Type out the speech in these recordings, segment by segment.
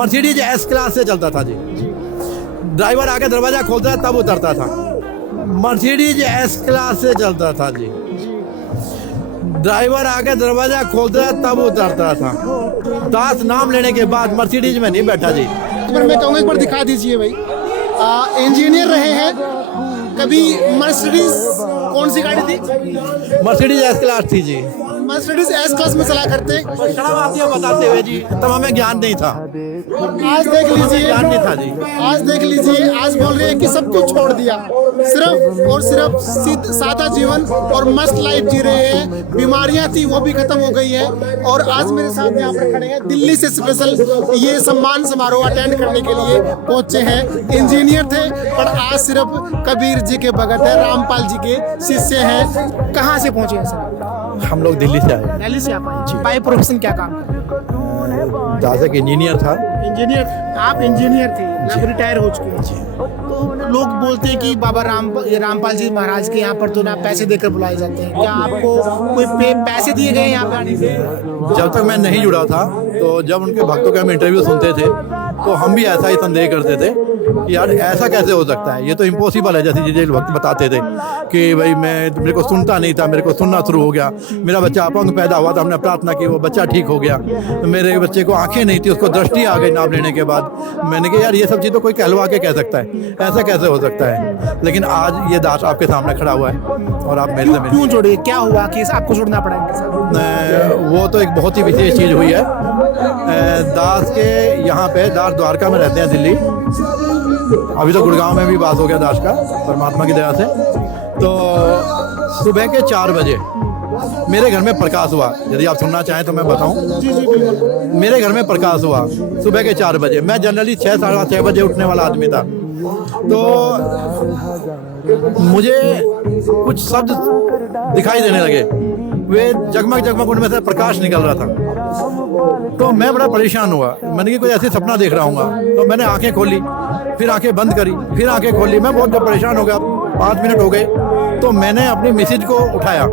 Mercedes S class से चलता था जी। ड्राइवर आके दरवाजा खोलता तब उतरता था। मर्सिडीज एस क्लास से चलता था जी। ड्राइवर आके दरवाजा खोलता तब उतरता था। दास नाम लेने के बाद मर्सिडीज में नहीं बैठा जी। पर मैं कहूँगा एक बार दिखा दीजिए भाई। इंजीनियर रहे हैं कभी। मर्सिडीज कौन सी गाड़ी थी? मर्सिडीज एस क्लास थी जी। मर्सिडीज एस क्लास में चला करते। शराबातियाँ बताते हुए जी, तब हमें ज्ञान नहीं था। आज देख लीजिए, ज्ञान नहीं था जी। आज देख लीजिए, आज बोल रहे हैं कि सब कुछ छोड़ दिया, सिर्फ और सिर्फ सादा जीवन और मस्त लाइफ जी रहे हैं। बीमारियां थी वो भी खत्म हो गई है। और आज मेरे साथ यहाँ पर खड़े हैं, दिल्ली से स्पेशल ये सम्मान समारोह अटेंड करने के लिए पहुंचे हैं। इंजीनियर थे पर आज सिर्फ कबीर जी के भगत है, रामपाल जी के शिष्य हैं। कहाँ से पहुंचे हैं सर? हम लोग दिल्ली से आए। दिल्ली से आप आए। बाय प्रोफेशन क्या काम करते हैं? दादा के इंजीनियर था। इंजीनियर? आप इंजीनियर थे, अब रिटायर हो चुके हैं। तो लोग बोलते हैं कि बाबा रामपाल जी महाराज के यहाँ पर तो ना पैसे देकर बुलाए जाते हैं। क्या आपको कोई पैसे दिए गए यहाँ पे आने के? जब तक मैं नहीं जुड़ा था तो जब उनके भक्तों के हम इंटरव्यू सुनते थे तो हम भी ऐसा ही संदेह करते थे कि यार ऐसा कैसे हो सकता है, ये तो इम्पॉसिबल है। जैसे चीज़ें वक्त बताते थे कि भाई मेरे को सुनता नहीं था, मेरे को सुनना शुरू हो गया। मेरा बच्चा अपंग पैदा हुआ था, हमने प्रार्थना की, वो बच्चा ठीक हो गया। मेरे बच्चे को आंखें नहीं थी, उसको दृष्टि आ गई नाम लेने के बाद। मैंने कहा यार ये सब चीज़ तो कोई कहलवा के कह सकता है, ऐसा कैसे हो सकता है। लेकिन आज ये दास आपके सामने खड़ा हुआ है और आप मेरे से क्यों जोड़े? क्या हुआ कि आपको जुड़ना पड़ा इनके साथ? वो तो एक बहुत ही विशेष चीज़ हुई है। दास के यहाँ पे दास द्वारका में रहते हैं दिल्ली। अभी तो गुड़गांव में भी बात हो गया दास का, परमात्मा की दया से। तो सुबह के 4 बजे मेरे घर में प्रकाश हुआ। यदि आप सुनना चाहें तो मैं बताऊं। मेरे घर में प्रकाश हुआ सुबह के 4 बजे। मैं जनरली 6 साढ़े 6 बजे उठने वाला आदमी था। तो मुझे कुछ शब्द दिखाई देने लगे, वे जगमग जगमग उनमें से प्रकाश निकल रहा था। तो मैं बड़ा परेशान हुआ। मैंने कि कोई ऐसे सपना देख रहा हूँ। तो मैंने आंखें खोली, फिर आंखें बंद करी, फिर आंखें खोली। मैं बहुत परेशान हो गया। 5 मिनट हो गए तो मैंने अपनी मिसेज को उठाया।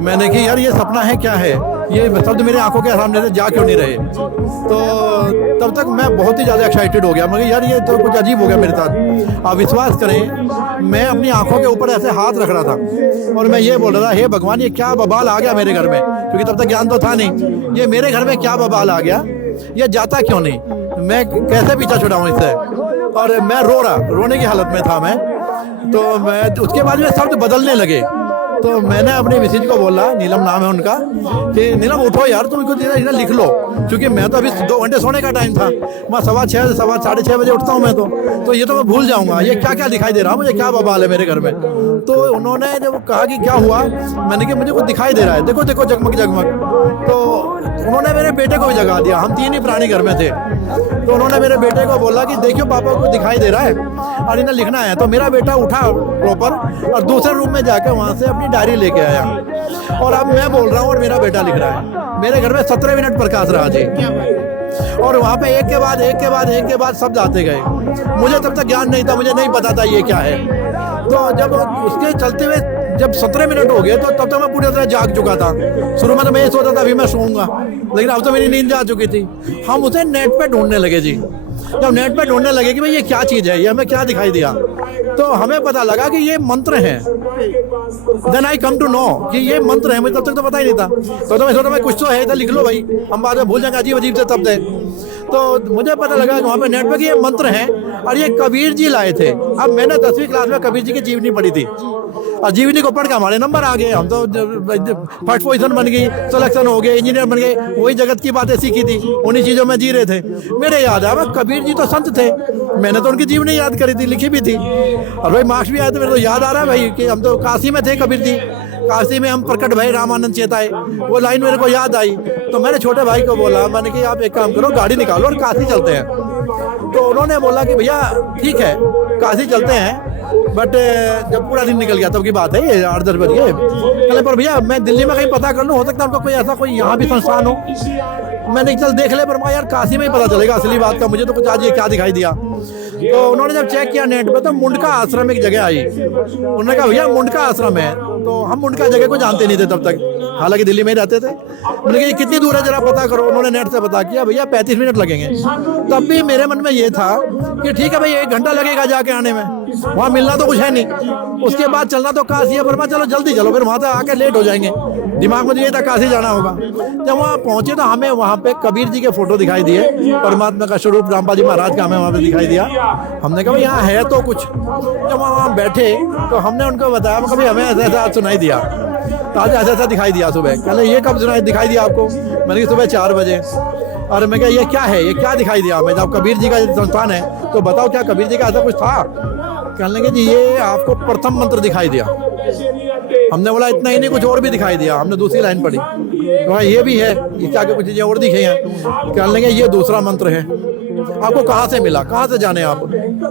मैंने कि यार ये सपना है क्या है, ये शब्द मेरे आंखों के सामने से जा क्यों नहीं रहे। तो तब तक मैं बहुत ही ज़्यादा एक्साइटेड हो गया। मगर यार ये तो कुछ अजीब हो गया मेरे साथ। आप विश्वास करें, मैं अपनी आंखों के ऊपर ऐसे हाथ रख रहा था और मैं ये बोल रहा था, हे भगवान ये क्या बवाल आ गया मेरे घर में, क्योंकि तब तक ज्ञान तो था नहीं। ये मेरे घर में क्या बवाल आ गया, ये जाता क्यों नहीं, मैं कैसे पीछा छुड़ाऊँ इससे। और मैं रोने की हालत में था मैं। तो मैं उसके बाद में शब्द बदलने लगे। तो मैंने अपनी मिसेज को बोला, नीलम नाम है उनका, कि नीलम उठो यार, तुम इनको लिख लो। क्योंकि मैं तो अभी 2 घंटे सोने का टाइम था। मैं 6:15 साढ़े 6 बजे उठता हूँ मैं तो ये तो मैं भूल जाऊँगा, ये क्या क्या दिखाई दे रहा है मुझे, क्या बवाल है मेरे घर में। तो उन्होंने जब कहा कि क्या हुआ, मैंने कहा मुझे कुछ दिखाई दे रहा है, देखो देखो जगमग जगमग। तो उन्होंने मेरे बेटे को भी जगा दिया। हम 3 ही प्राणी घर में थे। तो उन्होंने मेरे बेटे को बोला कि देखियो पापा को दिखाई दे रहा है और इन्हें लिखना है। तो मेरा बेटा उठा प्रॉपर और दूसरे रूम में जाकर वहाँ से अपनी डायरी लेके आया। और अब मैं बोल रहा हूँ और मेरा बेटा लिख रहा है। मेरे घर में 17 मिनट प्रकाश रहा जी। और वहाँ पे एक के बाद शब्द आते गए। मुझे तब तक ज्ञान नहीं था, मुझे नहीं पता था ये क्या है। तो जब उसके चलते हुए जब 17 मिनट हो गए तो तब तक मैं पूरी तरह जाग चुका था। शुरू में तो मैं ये सोचा था अभी मैं सोऊंगा, लेकिन अब तो मेरी नींद जा चुकी थी। हम उसे नेट पे ढूंढने लगे जी। जब नेट पे ढूंढने लगे कि भाई ये क्या चीज़ है, ये हमें क्या दिखाई दिया, तो हमें पता लगा कि ये मंत्र है। Then I come to know कि ये मंत्र है। मुझे तब तक तो पता ही नहीं था। तो मैं सोचा मैं कुछ तो है, इधर लिख लो भाई, हम बाद में भूल जाएंगे, अजीब अजीब से शब्द है। तो मुझे पता लगा कि वहाँ पे नेट पे कि ये मंत्र है और ये कबीर जी लाए थे। अब मैंने 10वीं क्लास में कबीर जी की जीवनी पढ़ी थी और जीवनी को पढ़ के हमारे नंबर आ गए। हम तो फर्स्ट पोजीशन बन गई, सिलेक्शन हो गए, इंजीनियर बन गए। वही जगत की बातें सीखी थी, उन्हीं चीज़ों में जी रहे थे। मेरे याद आया कबीर जी तो संत थे, मैंने तो उनकी जीवनी याद करी थी, लिखी भी थी। और भाई मार्क्स भी आए थे, मेरे तो याद आ रहा है भाई कि हम तो काशी में थे कबीर जी। काशी में हम प्रकट भय रामानंद चेताए, वो लाइन मेरे को याद आई। तो मैंने छोटे भाई को बोला, मैंने कि आप एक काम करो, गाड़ी निकालो और काशी चलते हैं। तो उन्होंने बोला कि भैया ठीक है काशी चलते हैं, बट जब पूरा दिन निकल गया तब की बात है, ये 8-10 बज गए। कहले पर भैया मैं दिल्ली में कहीं पता कर लूँ, हो सकता है उनका कोई ऐसा कोई यहाँ भी संस्थान हो। मैंने चल देख ले, पर यार काशी में ही पता चलेगा असली बात का, मुझे तो कुछ आज ये क्या दिखाई दिया। तो उन्होंने जब चेक किया नेट पे तो मुंडका आश्रम एक जगह आई। उन्होंने कहा भैया मुंडका आश्रम है। तो हम मुंडका जगह को जानते नहीं थे तब तक। हालांकि दिल्ली में ही रहते थे। मैंने कहा ये कितनी दूर है जरा पता करो। उन्होंने नेट से पता किया, भैया 35 मिनट लगेंगे। तब भी मेरे मन में ये था कि ठीक है भाई 1 घंटा लगेगा जाके आने में, वहाँ मिलना तो कुछ है नहीं, उसके बाद चलना तो काशी है, पर चलो जल्दी चलो, फिर वहाँ से आके लेट हो जाएंगे। दिमाग में तो ये था काशी जाना होगा। जब वहाँ पहुंचे तो हमें वहाँ पे कबीर जी के फोटो दिखाई दिए, परमात्मा का स्वरूप रामपाल जी महाराज का हमें वहाँ पे दिखाई दिया। हमने कहा यहाँ है तो कुछ। जब वहाँ बैठे तो हमने उनको बताया, कभी हमें ऐसा ऐसा आज सुनाई दिया, तो आज ऐसा ऐसा दिखाई दिया सुबह। कहले ये कब सुनाई दिखाई दिया आपको? मैंने कहा सुबह 4 बजे। और मैं क्या ये क्या है, ये क्या दिखाई दिया हमें? जब कबीर जी का संस्थान है तो बताओ क्या कबीर जी का ऐसा कुछ था? कहने लगे जी ये आपको प्रथम मंत्र दिखाई दिया। हमने बोला इतना ही नहीं, कुछ और भी दिखाई दिया। हमने दूसरी लाइन पढ़ी, तो ये भी है, इसके आगे कुछ चीजें और दिखी हैं। कहने लगे ये दूसरा मंत्र है। आपको कहाँ से मिला, कहाँ से जाने आप?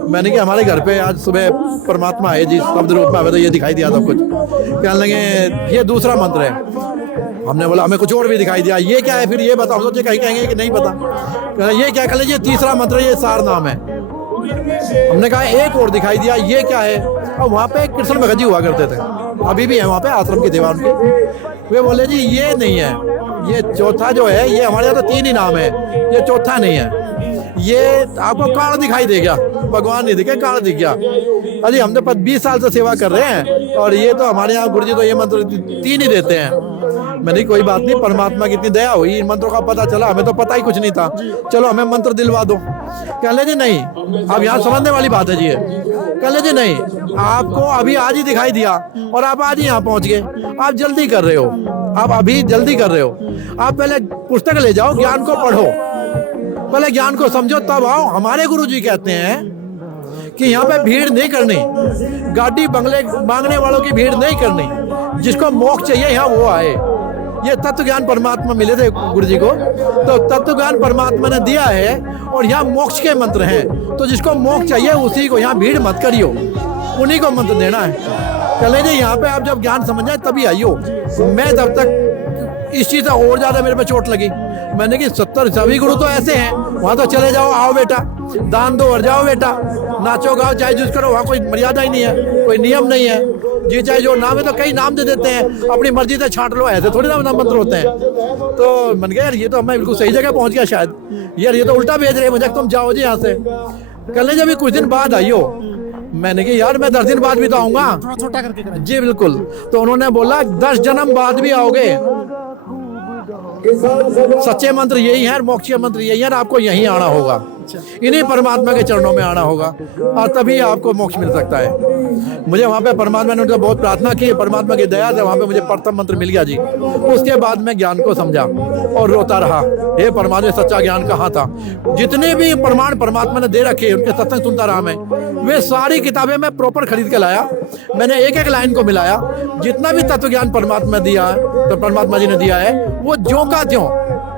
मैंने कहा हमारे घर पे आज सुबह परमात्मा आए जी, शब्द रूप में आए, तो ये दिखाई दिया सब कुछ। कहने लगे ये दूसरा मंत्र है। हमने बोला हमें कुछ और भी दिखाई दिया। ये क्या है फिर, ये बताओ। सोचे कहीं कहेंगे कि नहीं पता। ये क्या? कह ये तीसरा मंत्र, ये सार नाम है। हमने कहा एक और दिखाई दिया, ये क्या है? और वहाँ पे कृष्ण भगत जी हुआ करते थे, अभी भी है वहाँ पे, आश्रम की दीवार उनकी। वे बोले जी ये नहीं है, ये चौथा जो है, ये हमारे यहाँ तो 3 ही नाम है, ये चौथा नहीं है। ये आपको कार्ड दिखाई देगा, भगवान नहीं दिखे, कार्ड दिख गया। अरे हम तो 20 साल से सेवा कर रहे हैं और ये तो हमारे यहाँ गुरु जी तो ये मंत्र 3 ही देते हैं। मैंने कोई बात नहीं, परमात्मा की इतनी दया हुई, इन मंत्रों का पता चला, हमें तो पता ही कुछ नहीं था, चलो हमें मंत्र दिलवा दो। कह ले जी नहीं, अब यहाँ समझने वाली बात है जी। कह ले जी नहीं, आपको अभी आज ही दिखाई दिया और आप आज ही यहाँ पहुँच गए, आप जल्दी कर रहे हो, आप अभी जल्दी कर रहे हो। आप पहले पुस्तक ले जाओ, ज्ञान को पढ़ो, पहले ज्ञान को समझो, तब आओ। हमारे गुरु जी कहते हैं कि यहाँ पे भीड़ नहीं करनी, गाड़ी बंगले मांगने वालों की भीड़ नहीं करनी, जिसको मोक्ष चाहिए यहाँ वो आए। ये तत्व ज्ञान परमात्मा मिले थे गुरु जी को, तो तत्व ज्ञान परमात्मा ने दिया है और यहाँ मोक्ष के मंत्र हैं, तो जिसको मोक्ष चाहिए उसी को, यहाँ भीड़ मत करियो, उन्हीं को मंत्र देना है। चले जी यहाँ पे आप जब ज्ञान समझ जाए तभी आइयो। मैं तब तक इस चीज़ से और ज़्यादा मेरे पे चोट लगी। मैंने कि 70 सभी गुरु तो ऐसे हैं, वहाँ तो चले जाओ, आओ बेटा, दान दो और जाओ बेटा, नाचो गाओ चाहे जूझ करो, वहाँ कोई मर्यादा ही नहीं है, कोई नियम नहीं है। जी चाहे जो नाम है तो कई नाम दे देते हैं, अपनी मर्जी से छांट लो, ऐसे थोड़ी ना मंत्र होते हैं। तो मन गया यार ये तो मैं बिल्कुल सही जगह पहुँच गया शायद, यार ये तो उल्टा भेज रहे मुझे, तुम जाओ जी यहाँ से। कल जब कुछ दिन बाद आइयो, मैंने कहा यार मैं 10 दिन बाद भी तो आऊँगा। छोटा करके जी बिल्कुल। तो उन्होंने बोला 10 जन्म बाद भी आओगे, सच्चे मंत्र यही है, मोक्ष मंत्र यही है, आपको यहीं आना होगा, इन्हीं परमात्मा के चरणों में आना होगा और तभी आपको मोक्ष मिल सकता है। मुझे वहाँ पे परमात्मा ने उनका बहुत प्रार्थना की, परमात्मा की दया से वहाँ पे मुझे प्रथम मंत्र मिल गया जी। उसके बाद मैं ज्ञान को समझा और रोता रहा, हे परमात्मा सच्चा ज्ञान कहाँ था। जितने भी प्रमाण परमात्मा ने दे रखे उनके सत्संग सुनता रहा मैं, वे सारी किताबें मैं प्रॉपर खरीद के लाया, मैंने एक एक लाइन को मिलाया, जितना भी तत्व ज्ञान परमात्मा दिया है, तो परमात्मा जी ने दिया है, वो ज्यों का त्यों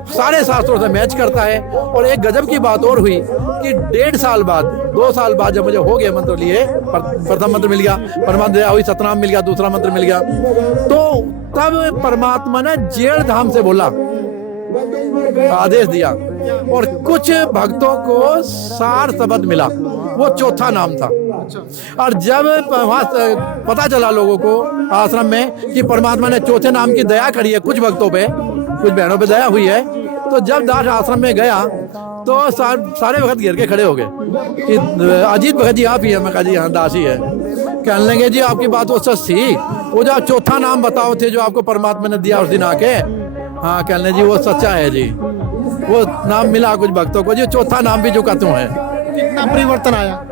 सारे शास्त्रों से मैच करता है। और एक गजब की बात और हुई कि 1.5 साल बाद, 2 साल बाद जब मुझे हो गए मंत्र लिए, प्रथम मंत्र मिल गया, परमात्मा हुई, सतनाम मिल गया, दूसरा मंत्र मिल गया, तो तब परमात्मा ने जेल धाम से बोला, आदेश दिया और कुछ भक्तों को सार शब्द मिला, वो चौथा नाम था। और जब वहाँ पता चला लोगों को आश्रम में कि परमात्मा ने चौथे नाम की दया करी है कुछ भक्तों पे, कुछ बहनों पे दया हुई है, तो जब दास आश्रम में गया तो सारे भक्त घेर के खड़े हो गए कि अजीत भगत जी आप ही है। मैं कहा जी हाँ दास ही है। कहने लगे जी आपकी बात वो सच थी, वो जो चौथा नाम बताओ थे जो आपको परमात्मा ने दिया उस दिन आके, हाँ कहने जी वो सच्चा है जी, वो नाम मिला कुछ भक्तों को जी, चौथा नाम भी जो का तुम है। कितना परिवर्तन आया?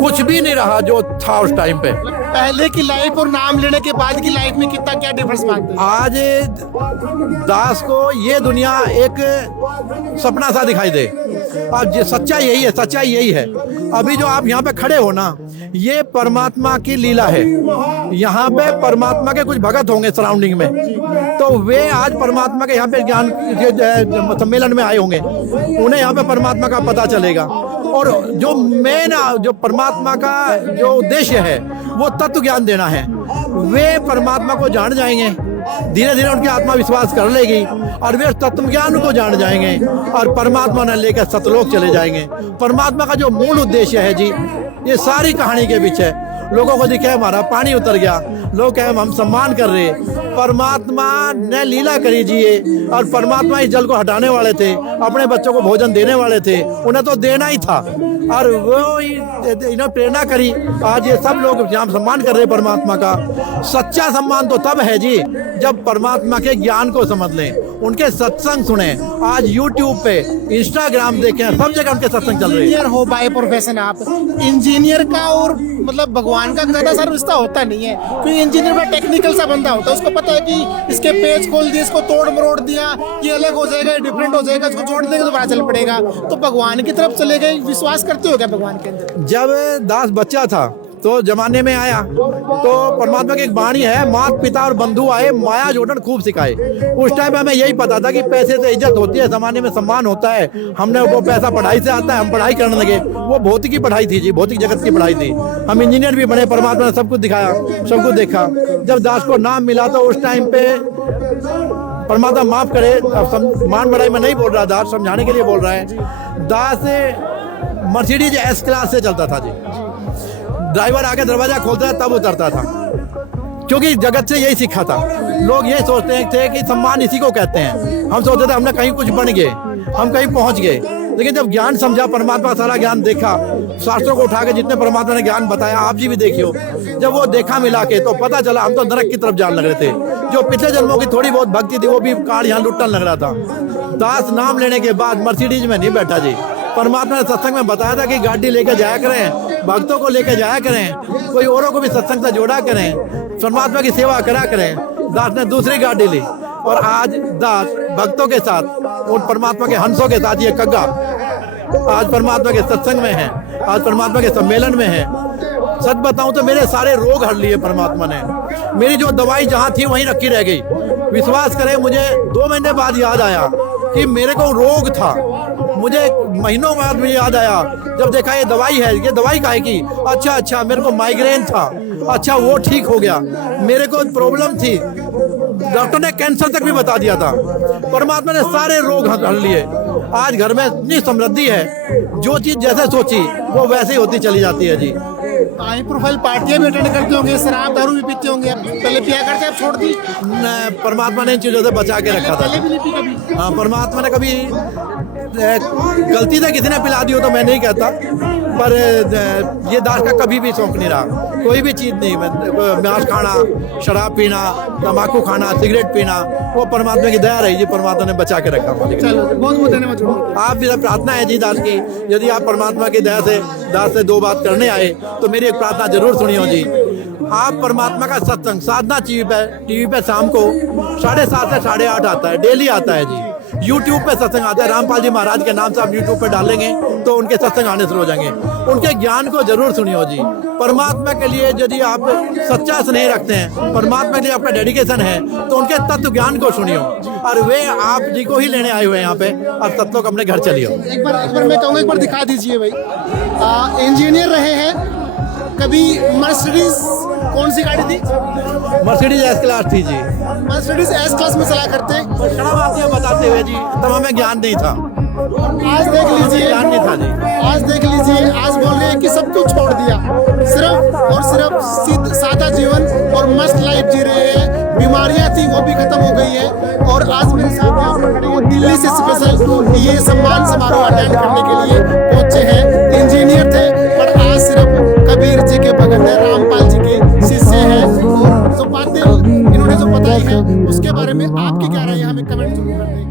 कुछ भी नहीं रहा जो था उस टाइम पे। पहले की लाइफ और नाम लेने के बाद की लाइफ में कितना क्या डिफरेंस मानते हैं? आज दास को ये दुनिया एक सपना सा दिखाई दे, अब सच्चाई यही है, सच्चाई यही है। अभी जो आप यहाँ पे खड़े हो ना, ये परमात्मा की लीला है। यहाँ पे परमात्मा के कुछ भगत होंगे सराउंडिंग में, तो वे आज परमात्मा के यहाँ पे ज्ञान सम्मेलन में आए होंगे, उन्हें यहाँ पे परमात्मा का पता चलेगा। और जो मेन जो परमात्मा का जो उद्देश्य है वो तत्व ज्ञान देना है। वे परमात्मा को जान जाएंगे, धीरे धीरे उनकी आत्मा विश्वास कर लेगी और वे तत्व ज्ञान को जान जाएंगे और परमात्मा ने लेकर सतलोक चले जाएंगे। परमात्मा का जो मूल उद्देश्य है जी, ये सारी कहानी के पीछे लोगों को दिखे हमारा पानी उतर गया, लोग कहे हम सम्मान कर रहे हैं। परमात्मा ने लीला करी जी ये, और परमात्मा इस जल को हटाने वाले थे, अपने बच्चों को भोजन देने वाले थे, उन्हें तो देना ही था, और वो इन्हें प्रेरणा करी। आज ये सब लोग यहाँ सम्मान कर रहे हैं परमात्मा का। सच्चा सम्मान तो तब है जी जब परमात्मा के ज्ञान को समझ लें, उनके सत्संग सुने। आज YouTube पे, इंस्टाग्राम देखें, सब जगह उनके सत्संग चल रहे हैं। इंजीनियर हो बाय प्रोफेशन आप, इंजीनियर का और मतलब भगवान का ज्यादा सारा रिश्ता होता नहीं है, क्योंकि इंजीनियर में टेक्निकल सा बंदा होता है, उसको पता है कि इसके पेज खोल दिए, इसको तोड़ मरोड़ दिया, ये अलग हो जाएगा, डिफरेंट हो जाएगा, इसको जोड़ देंगे तो पता चल पड़ेगा। तो भगवान की तरफ चले गए, विश्वास करते हो क्या भगवान के अंदर? जब दास बच्चा था तो जमाने में आया तो परमात्मा की एक वाणी है, माता पिता और बंधु आए, माया जोड़न खूब सिखाए। उस टाइम हमें यही पता था कि पैसे से इज्जत होती है, जमाने में सम्मान होता है। हमने वो पैसा पढ़ाई से आता है, हम पढ़ाई करने लगे। वो भौतिक की पढ़ाई थी जी, भौतिक जगत की पढ़ाई थी। हम इंजीनियर भी बने, परमात्मा ने सब कुछ दिखाया, सब कुछ देखा। जब दास को नाम मिला तो उस टाइम पे, परमात्मा माफ करे, अब मान बढ़ाई में नहीं बोल रहा, दास समझाने के लिए बोल रहा है। दास मर्सिडीज एस क्लास से चलता था जी। ड्राइवर आके दरवाजा खोलता है तब उतरता था, क्योंकि जगत से यही सीखा था। लोग ये सोचते थे कि सम्मान इसी को कहते हैं। हम सोचते थे हमने कहीं कुछ बन गए, हम कहीं पहुंच गए। लेकिन जब ज्ञान समझा, परमात्मा सारा ज्ञान देखा, शास्त्रों को उठा के जितने परमात्मा ने ज्ञान बताया, आप जी भी देखियो, जब वो देखा मिला के तो पता चला हम तो नरक की तरफ जाने लग रहे थे। जो पिछले जन्मों की थोड़ी बहुत भक्ति थी वो भी कार्ड यहाँ लुटने लग रहा था। दास नाम लेने के बाद मर्सिडीज में नहीं बैठा जी। परमात्मा ने सत्संग में बताया था कि गाड़ी लेकर जाया करें, भक्तों को लेकर जाया करें, कोई औरों को भी सत्संग से जोड़ा करें, परमात्मा की सेवा करा करें। दास ने दूसरी गाड़ी ली और आज दास भक्तों के साथ और परमात्मा के हंसों के साथ ये कग्गा आज परमात्मा के सत्संग में है, आज परमात्मा के सम्मेलन में है। सच बताऊं तो मेरे सारे रोग हर लिए परमात्मा ने। मेरी जो दवाई जहां थी वहीं रखी रह गई। विश्वास करें, मुझे 2 महीने बाद याद आया कि मेरे को रोग था। मुझे महीनों बाद मुझे याद आया, जब देखा ये दवाई है, ये दवाई काहे की? अच्छा मेरे को माइग्रेन था, अच्छा वो ठीक हो गया। मेरे को प्रॉब्लम थी, डॉक्टर ने कैंसर तक भी बता दिया था। परमात्मा ने सारे रोग हर लिए। आज घर में इतनी समृद्धि है, जो चीज जैसे सोची वो वैसे ही होती चली जाती है जी। हाई प्रोफाइल पार्टियां भी अटेंड करते होंगे, शराब दारू भी पीते होंगे, पहले पिया करते, आप छोड़ दी? परमात्मा ने इन चीजों से बचा के रखा था। पहले भी नहीं पी कभी? हाँ, परमात्मा ने कभी गलती से किसी ने पिला दी हो तो मैं नहीं कहता, पर ये दास का कभी भी शौक नहीं रहा। कोई भी चीज़ नहीं, मांस खाना, शराब पीना, तम्बाकू खाना, सिगरेट पीना, वो परमात्मा की दया रही जी, परमात्मा ने बचा के रखा। चलो, बहुत बहुत धन्यवाद। आप भी प्रार्थना है जी दास की, यदि आप परमात्मा की दया से दास से 2 बात करने आए तो मेरी एक प्रार्थना जरूर सुनियो जी। आप परमात्मा का सत्संग साधना टीवी पे शाम को 7:30 से 8:30 आता है, डेली आता है जी। YouTube पे सत्संग आता है, रामपाल जी महाराज के नाम से आप YouTube पे डालेंगे तो उनके सत्संग आने शुरू हो जाएंगे। उनके ज्ञान को जरूर सुनियो जी। परमात्मा के लिए यदि आप सच्चा स्नेह रखते हैं, परमात्मा के लिए आपका डेडिकेशन है, तो उनके तत्व ज्ञान को सुनियो, और वे आप जी को ही लेने आए हुए हैं यहाँ पे, और तत्व को अपने घर चलियो। एक बार मैं कहूँगा, एक बार दिखा दीजिए भाई। इंजीनियर रहे हैं, कभी मर्सिडीज कौन सी गाड़ी थी? मर्सिडीज एस क्लास थी जी। मर्सिडीज एस क्लास में चला करते, शर्म आती है बताते हुए जी, तब हमें ज्ञान नहीं था। आज देख लीजिए, ज्ञान नहीं था जी। आज देख लीजिए, आज बोल रहे हैं कि सब कुछ छोड़ दिया, सिर्फ और सिर्फ सादा जीवन और मस्त लाइफ जी रहे हैं। बीमारियां थी वो भी खत्म हो गई है, और आज मेरे साथ यहाँ पर खड़े हैं, दिल्ली से स्पेशल ये सम्मान समारोह अटेंड करने के लिए पहुंचे हैं। इंजीनियर थे पर आज सिर्फ कबीर जी के भगत है, रामपाल जी के शिष्य हैं। और जो बातें इन्होंने जो बताई है उसके बारे में आपकी क्या राय है, हमें कमेंट जरूर कर दें।